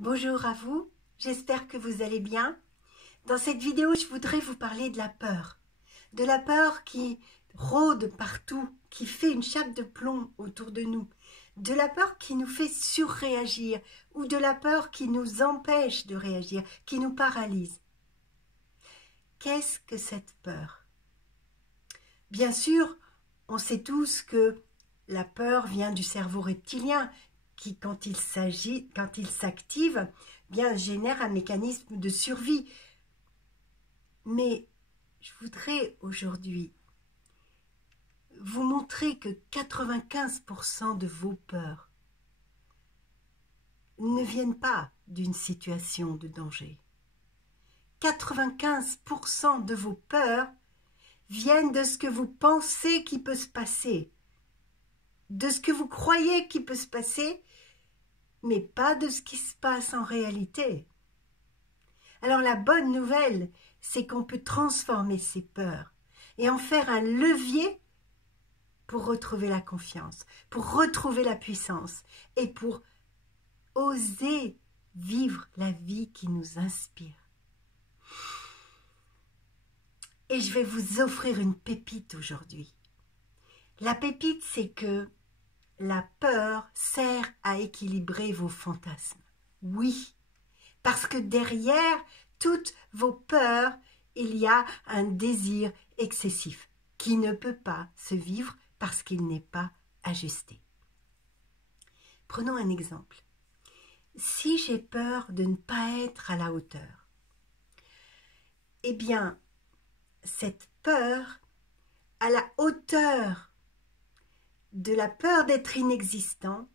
Bonjour à vous, j'espère que vous allez bien. Dans cette vidéo, je voudrais vous parler de la peur. De la peur qui rôde partout, qui fait une chape de plomb autour de nous. De la peur qui nous fait surréagir ou de la peur qui nous empêche de réagir, qui nous paralyse. Qu'est-ce que cette peur? Bien sûr, on sait tous que la peur vient du cerveau reptilien qui, quand il s'active, bien génère un mécanisme de survie. Mais je voudrais aujourd'hui vous montrer que 95% de vos peurs ne viennent pas d'une situation de danger. 95% de vos peurs viennent de ce que vous pensez qui peut se passer, de ce que vous croyez qui peut se passer, mais pas de ce qui se passe en réalité. Alors la bonne nouvelle, c'est qu'on peut transformer ces peurs et en faire un levier pour retrouver la confiance, pour retrouver la puissance et pour oser vivre la vie qui nous inspire. Et je vais vous offrir une pépite aujourd'hui. La pépite, c'est que la peur sert à équilibrer vos fantasmes. Oui, parce que derrière toutes vos peurs, il y a un désir excessif qui ne peut pas se vivre parce qu'il n'est pas ajusté. Prenons un exemple. Si j'ai peur de ne pas être à la hauteur, eh bien, cette peur, à la hauteur de la peur d'être inexistant,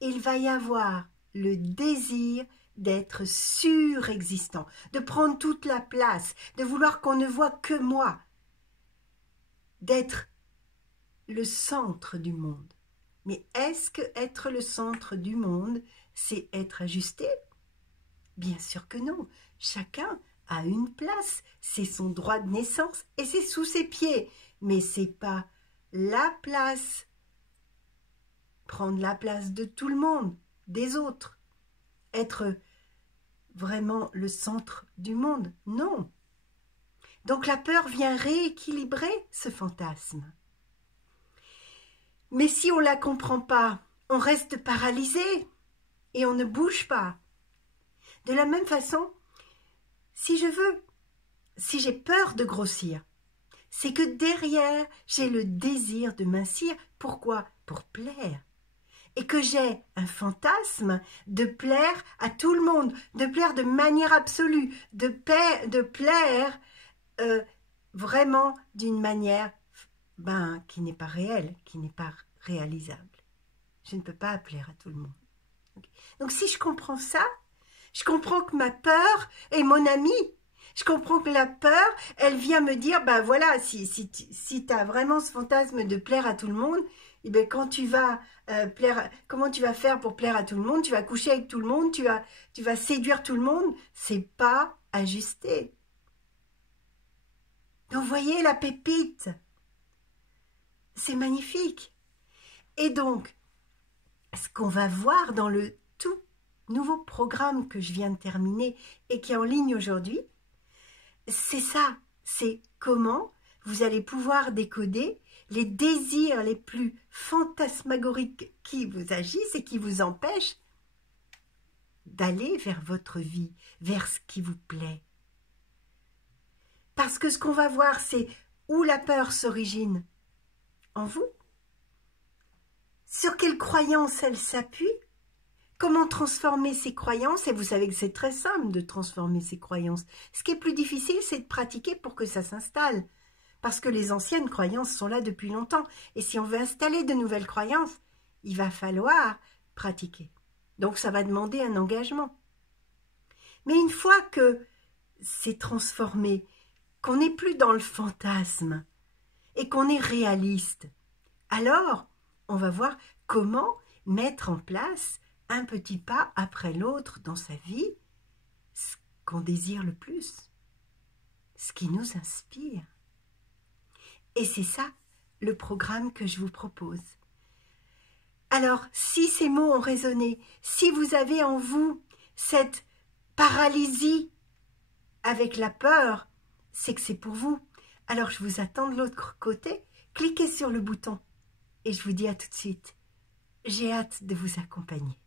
il va y avoir le désir d'être surexistant, de prendre toute la place, de vouloir qu'on ne voit que moi, d'être le centre du monde. Mais est-ce que être le centre du monde, c'est être ajusté? Bien sûr que non. Chacun a une place, c'est son droit de naissance et c'est sous ses pieds. Mais c'est pas la place. Prendre la place de tout le monde, des autres. Être vraiment le centre du monde, non. Donc la peur vient rééquilibrer ce fantasme. Mais si on ne la comprend pas, on reste paralysé et on ne bouge pas. De la même façon, si j'ai peur de grossir, c'est que derrière, j'ai le désir de mincir. Pourquoi? Pour plaire. Et que j'ai un fantasme de plaire à tout le monde, de plaire de manière absolue, de plaire vraiment d'une manière qui n'est pas réelle, qui n'est pas réalisable. Je ne peux pas plaire à tout le monde. Donc si je comprends ça, je comprends que ma peur est mon amie. Je comprends que la peur, elle vient me dire, voilà, si tu as vraiment ce fantasme de plaire à tout le monde, et bien quand tu vas comment tu vas faire pour plaire à tout le monde? Tu vas coucher avec tout le monde, tu vas séduire tout le monde. C'est pas ajusté. Donc vous voyez la pépite, c'est magnifique. Et donc, ce qu'on va voir dans le tout nouveau programme que je viens de terminer et qui est en ligne aujourd'hui, c'est ça, c'est comment vous allez pouvoir décoder les désirs les plus fantasmagoriques qui vous agissent et qui vous empêchent d'aller vers votre vie, vers ce qui vous plaît. Parce que ce qu'on va voir, c'est où la peur s'origine en vous, sur quelle croyance elle s'appuie, comment transformer ces croyances, et vous savez que c'est très simple de transformer ces croyances. Ce qui est plus difficile, c'est de pratiquer pour que ça s'installe. Parce que les anciennes croyances sont là depuis longtemps. Et si on veut installer de nouvelles croyances, il va falloir pratiquer. Donc ça va demander un engagement. Mais une fois que c'est transformé, qu'on n'est plus dans le fantasme et qu'on est réaliste, alors on va voir comment mettre en place un petit pas après l'autre dans sa vie, ce qu'on désire le plus, ce qui nous inspire. Et c'est ça le programme que je vous propose. Alors, si ces mots ont résonné, si vous avez en vous cette paralysie avec la peur, c'est que c'est pour vous. Alors, je vous attends de l'autre côté. Cliquez sur le bouton et je vous dis à tout de suite. J'ai hâte de vous accompagner.